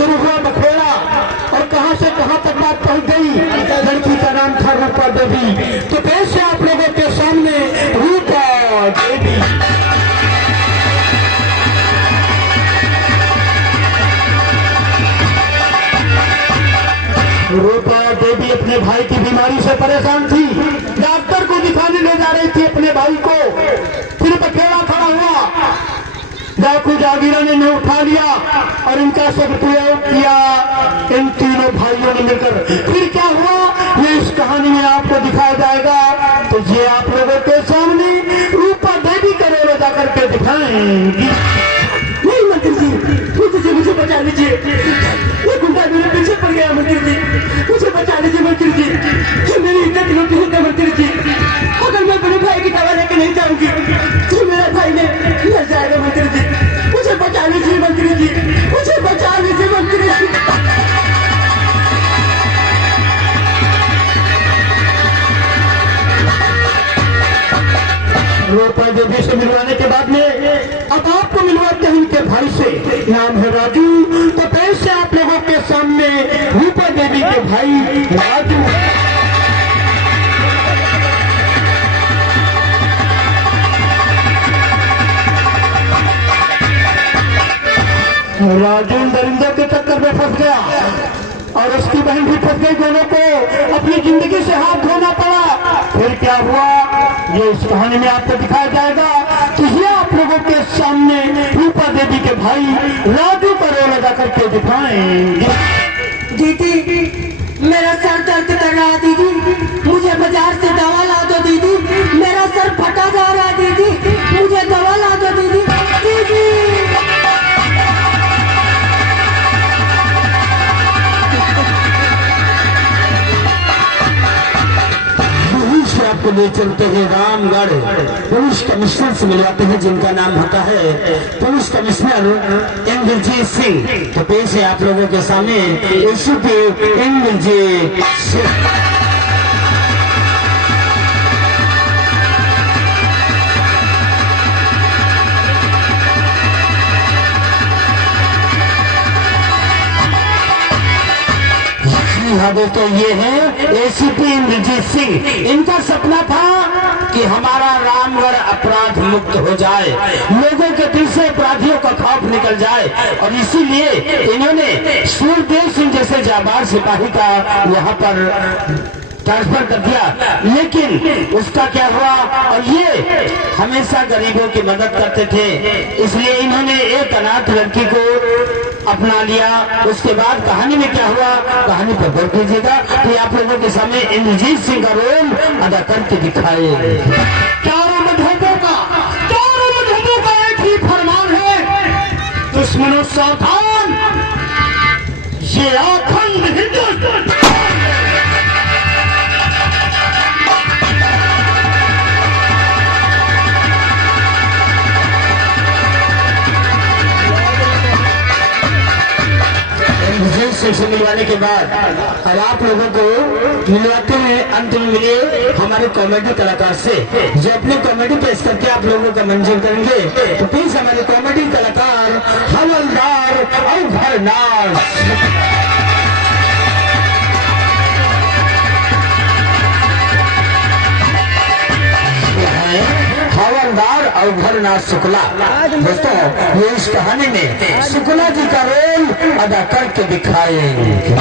शुरू हुआ बखेड़ा और कहां से कहां तक बात पहुंच गई। लड़की का नाम था रूपा देवी। तो पेश है आप लोगों के सामने रूपा देवी। रूपा देवी अपने भाई की बीमारी से परेशान थी। डॉक्टर को दिखाने ले जा रही थी अपने भाई को। फिर बखेड़ा खड़ा हुआ। डाकू जागीरों ने उठा लिया और इनका सदुपयोग किया इन तीनों भाइयों ने मिलकर। फिर क्या हुआ ये इस कहानी में आपको दिखाया जाएगा। तो ये आप लोगों के सामने रूपा देवी का रोल अदा करके दिखाएंगी। नहीं मंत्री जी, मुझे बचा लीजिए। ये गुंडा मेरे पीछे पड़ गया मंत्री जी, मुझे बचा लीजिए मंत्री जी। ये मेरी इज्जत लूटी है मंत्री जी। अगर मैं बड़े भाई की दवा लेके नहीं जाऊंगी तो मेरा भाई ने मर जाएगा मंत्री जी। मुझे बचा लीजिए मंत्री जी, मुझे बचा लीजिए मंत्री जी। रूपा देवी से मिलवाने के बाद में अब आपको मिलवाते हैं इनके भाई से। नाम है राजू। तो पेश है आप लोगों के सामने रूपा देवी के भाई राजू। राजू दरिंदर के चक्कर में फंस गया और उसकी बहन भी फंस गई। दोनों को अपनी जिंदगी से हाथ धोना पड़ा। फिर क्या हुआ ये इस कहानी में आपको दिखाया जाएगा। तो ये आप लोगों के सामने रूपा देवी के भाई राजू का रोल अदा करके दिखाएंगे। दीदी मेरा सर दर्द कर रहा दीदी, मुझे बाजार से दवा ला दो दीदी। मेरा सर फटा जा रहा है दीदी, मुझे दवा ला दो दीदी। दीदी आपको ले चलते हैं रामगढ़। पुलिस कमिश्नर से मिलवाते हैं जिनका नाम होता है पुलिस कमिश्नर इंद्रजीत सिंह। तो पेश है आप लोगों के सामने एसीपी इंद्रजीत सिंह। हाँ दोस्तों ये है एसीपी इंद्रजीत सिंह। इनका सपना था कि हमारा रामगढ़ अपराध मुक्त हो जाए, लोगों के दिल से अपराधियों का खौफ निकल जाए। और इसीलिए इन्होंने सूरदेव सिंह जैसे जाबाज सिपाही का यहाँ पर ट्रांसफर कर दिया। लेकिन उसका क्या हुआ, और ये हमेशा गरीबों की मदद करते थे, इसलिए इन्होंने एक अनाथ लड़की को अपना लिया। उसके बाद कहानी में क्या हुआ, कहानी पर गौर कीजिएगा। तो आप लोगों के सामने इंद्रजीत सिंह का रोल अदा करके दिखाए। चारों मजहबों का एक ही फरमान है, दुश्मनों सावधान, ये अखंड हिंदुस्तान। से मिलवाने के बाद अब आप लोगों को मिलवाते हैं अंतिम मिले हमारे कॉमेडी कलाकार से, जो अपनी कॉमेडी पेश करके आप लोगों का मंजूर करेंगे। तो प्लीज हमारे कॉमेडी कलाकार हवलदार अवघरनाथ। हवलदार अवघरनाथ शुक्ला। दोस्तों ये इस कहानी में शुक्ला जी का रोल अदा करके दिखाएंगे।